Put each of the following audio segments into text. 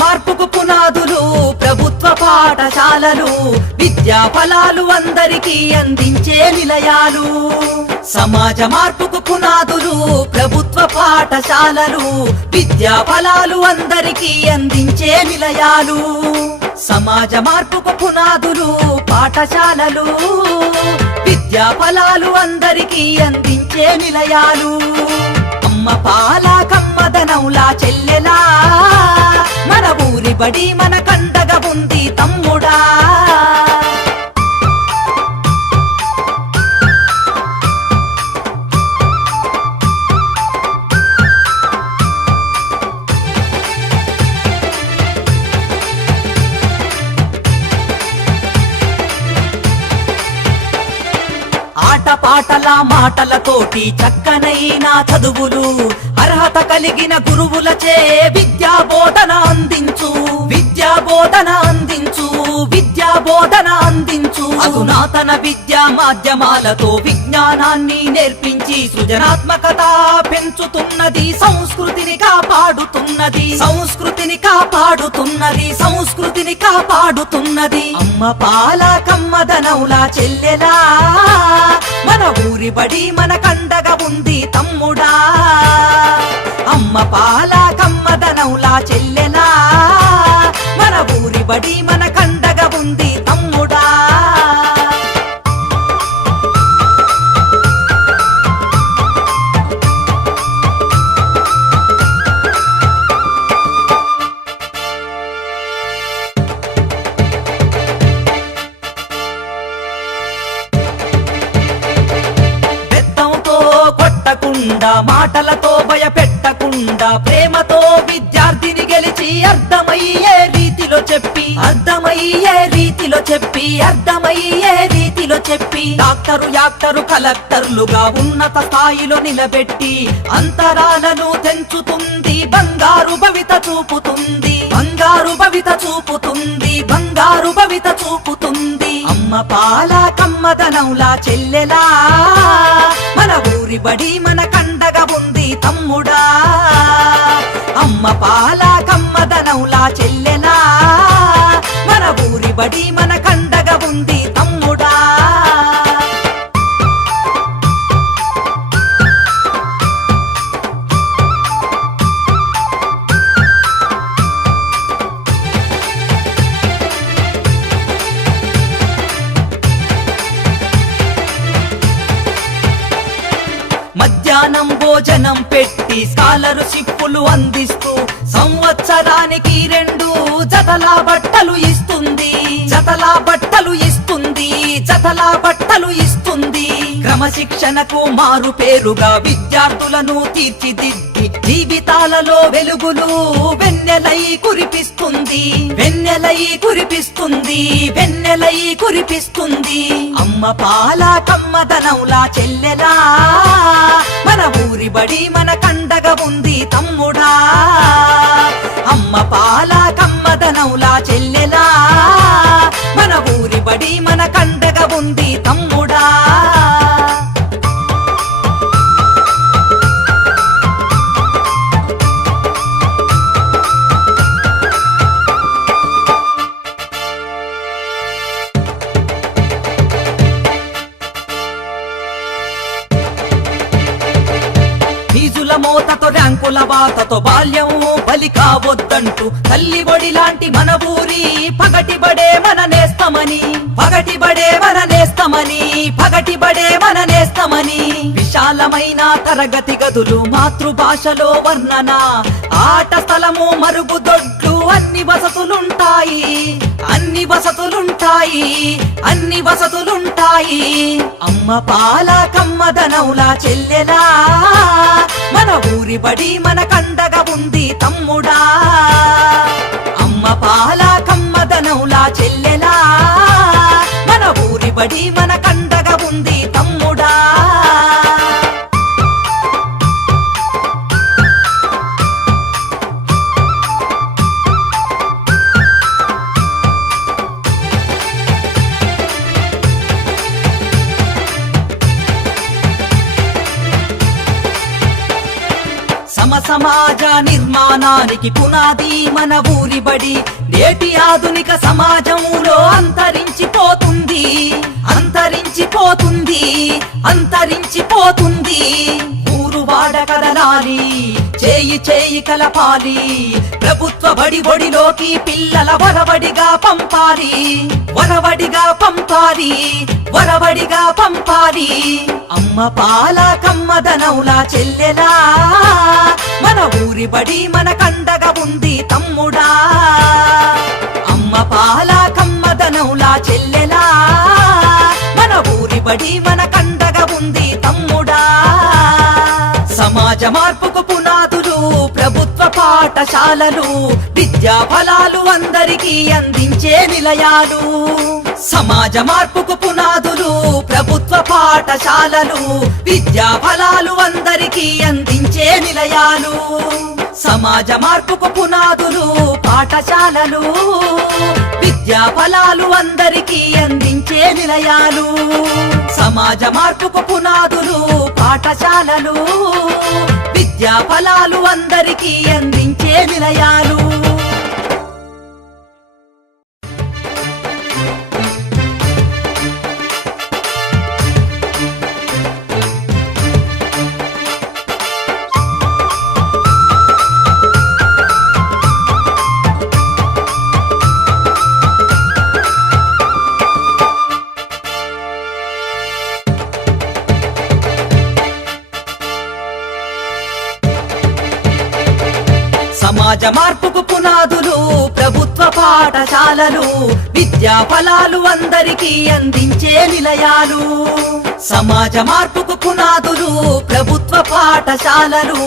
మార్పుకు పునాదులు ప్రభుత్వ పాఠశాలలు, విద్యా ఫలాలు అందరికీ అందించే నిలయాలు. సమాజ మార్పుకు పునాదులు ప్రభుత్వ పాఠశాలలు, విద్యా ఫలాలు అందరికీ అందించే నిలయాలు. సమాజ మార్పుకు పునాదులు పాఠశాలలు, విద్యా ఫలాలు అందరికీ అందించే నిలయాలు. అమ్మ పాల కమ్మదనౌలా చెల్లెలా, మన ఊరి బడి మన కండగా ఉంది తమ్ముడా. ఆటపాటల మాటలతోటి చక్కనైన చదువులు, అర్హత కలిగిన గురువులచే విద్యా బోధన అందించు, విద్యా బోధన అందించు, విద్యా బోధన అందించు. అధునాతన విద్యా మాధ్యమాలతో విజ్ఞానాన్ని నేర్పించి సృజనాత్మకత పెంచుతున్నది, సంస్కృతిని కాపాడుతున్నది, సంస్కృతిని కాపాడుతున్నది, సంస్కృతిని కాపాడుతున్నది. అమ్మ పాల కమ్మదనౌలా చెల్లెలా, మన ఊరి బడి మన కండగా ఉంది తమ్ముడా. అమ్మ పాల కమ్మదనౌలా చెల్లెలా, మన ఊరి బడి మన కండగా ఉంది తమ్ముడా. మాటలతో భయపెట్టకుండా ప్రేమతో విద్యార్థిని గెలిచి అర్థమయ్యే రీతిలో చెప్పి, అర్థమయ్యే రీతిలో చెప్పి, అర్థమయ్యే రీతిలో చెప్పి డాక్టరు యాక్టరు కలెక్టర్లుగా ఉన్నత స్థాయిలో నిలబెట్టి అంతరాలను తెంచుతుంది, బంగారు భవిత చూపుతుంది, బంగారు భవిత చూపుతుంది, బంగారు భవిత చూపుతుంది. అమ్మ పాల కమ్మదనౌలా చెల్లెలా, మన ఊరి బడి మన కండగా ఉంది తమ్ముడా. అమ్మ పాల కమ్మదనౌలా చెల్లెలా, మన ఊరి బడి మన కండగా ఉంది తమ్ముడా. మధ్యాహ్నం భోజనం పెట్టి స్కాలర్షిప్పులు అందిస్తూ సంవత్సరానికి 2 జతల బట్టలు ఇస్తుంది, జతల బట్టలు ఇస్తుంది, జతల బట్టలు ఇస్తుంది. క్రమశిక్షణకు మారు పేరుగా విద్యార్థులను తీర్చిదిద్ది జీవితాలలో వెలుగులు వెన్నెలై కురిపిస్తుంది, వెన్నెలై కురిపిస్తుంది, వెన్నెలై కురిపిస్తుంది. అమ్మ పాల కమ్మదనౌలా చెల్లెలా, మన ఊరి బడి మన కండగా ఉంది తమ్ముడా. అమ్మ పాల కమ్మదనౌలా చెల్లెలా, మన ఊరి బడి మన కండగా ఉంది తమ్ముడా. మోతతో ర్యాంకుల వాతతో బాల్యం బలి కావద్దంటూ తల్లి ఒడి లాంటి మన ఊరి పగటిబడే మన నేస్తమని, పగటిబడే మన నేస్తమని, పగటిబడే మన నేస్తమని. విశాలమైన తరగతి గదులు, మాతృభాషలో వర్ణన, ఆట స్థలము, మరుగుదొడ్లు, అన్ని వసతులుంటాయి, అన్ని వసతులుంటాయి, అన్ని వసతులుంటాయి. అమ్మ పాల కమ్మదనౌలా చెల్లెలా, మన ఊరి బడి మన కండగా ఉంది తమ్ముడా. అమ్మ పాల కమ్మదనౌలా చెల్లెలా, మన ఊరి బడి మన కండగా ఉంది తమ్ముడా. సమాజ నిర్మాణానికి పునాది మన ఊరి బడి. నేటి ఆధునిక సమాజంలో అంతరించిపోతుంది, అంతరించిపోతుంది, అంతరించిపోతుంది. ఊరు వాడ కదలాలి, చేయి చేయి కలపాలి. ప్రభుత్వ బడి బడిలోకి పిల్లల వరవడిగా పంపాలి, వరవడిగా పంపాలి, వరవడిగా పంపాలి. అమ్మ పాల కమ్మదనవులా చెల్లెలా, మన ఊరి బడి మన కండగా ఉంది తమ్ముడా. అమ్మ పాల కమ్మదనవులా చెల్లెలా, మన ఊరి బడి మన కండగా ఉంది తమ్ముడా. సమాజ మార్పుకు పునాదులు ప్రభుత్వ పాఠశాలలు, విద్యా ఫలాలు అందరికీ అందించే నిలయాలు. సమాజ మార్పుకు పునాదులు ప్రభుత్వ పాఠశాలలు, విద్యా ఫలాలు అందరికీ అందించే నిలయాలు. సమాజ మార్పుకు పునాదులు పాఠశాలలు, విద్యా ఫలాలు అందరికీ అందించే నిలయాలు. సమాజ మార్పుకు పునాదులు పాఠశాలలు, విద్యా ఫలాలు అందరికీ అందించే నిలయాలు. సమాజ మార్పుకు పునాదులు ప్రభుత్వ పాఠశాలలు, విద్యా ఫలాలు అందరికీ అందించే నిలయాలు. సమాజ మార్పుకు పునాదులు ప్రభుత్వ పాఠశాలలు,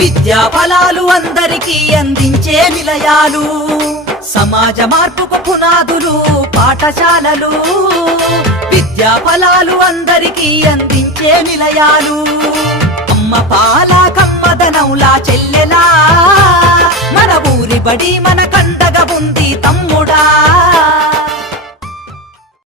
విద్యా ఫలాలు అందరికీ అందించే నిలయాలు. సమాజ మార్పుకు పునాదులు పాఠశాలలు, విద్యా ఫలాలు అందరికీ అందించే నిలయాలు. అమ్మ పాల కమ్మదనవులా చెల్లెలా, మన ఊరి బడి మన కండగా ఉంది తమ్ముడా.